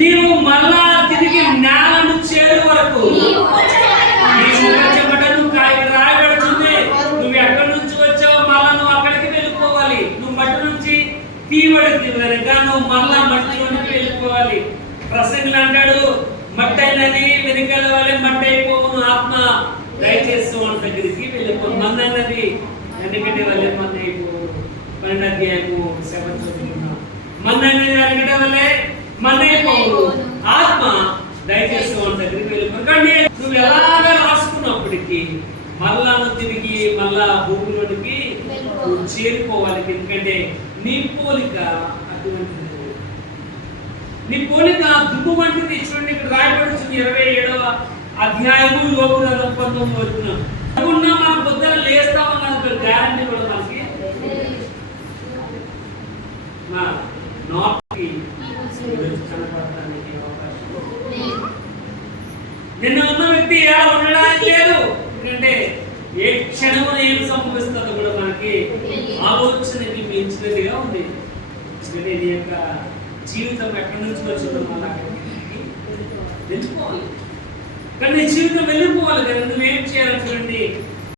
నీవు మళ్ళా తిరిగి నేలను చేరు వరకు రాయబడుతుంది. నువ్వు ఎక్కడి నుంచి వచ్చావో మళ్ళా నువ్వు అక్కడికి వెళ్ళిపోవాలి. నువ్వు మట్టి నుంచి తీయబడింది కనుక నువ్వు మళ్ళా మట్టిలోనికి వెళ్ళిపోవాలి. ప్రసంగులు అంటాడు, మట్టి అయినది వెనుకల వల్ల మట్టి అయిపోవును, ఆత్మ దయచేసి వాళ్ళ దగ్గరికి వెళ్ళిపో. మంద అన్నది ఎందుకంటే వాళ్ళే మంద అయిపోవు. 12వ అధ్యాయము 7వ మంద అనేది వెనకట వల్లే మంద అయిపోవు, ఆత్మ దయచేసి వాళ్ళ దగ్గరికి వెళ్ళిపో. కానీ నువ్వు ఎలాగా రాసుకున్నప్పటికీ మళ్ళా తిరిగి మళ్ళా భూమిలోనికి చేరుకోవాలి. ఎందుకంటే నీ పోలిక అటువంటిది. నీ పోలిక దుమ్ము వంటిది. చూడండి, ఇక్కడ రాయబడుతుంది 27వ అధ్యాయము యోబు గ్రంథం 19వ వచనం. అనుకున్నా మన పొద్దున లేస్తామన్న గ్యారంటీ కూడా మనకి కనపడటానికి అవకాశం. నిన్న ఉన్న వ్యక్తి ఎలా ఉండడానికి లేదు. ఎందుకంటే ఏ క్షణమున ఏం సంభవిస్తుందో కూడా మనకి ఆలోచనకి మించినదిగా ఉంది. ఎందుకంటే నీ యొక్క జీవితం ఎక్కడి నుంచి వచ్చిందో మళ్ళీ అక్కడికి వెళ్ళిపోవాలి. కానీ నీ జీవితం వెళ్ళిపోవాలి కదా. నువ్వేం చేయాలి చూడండి,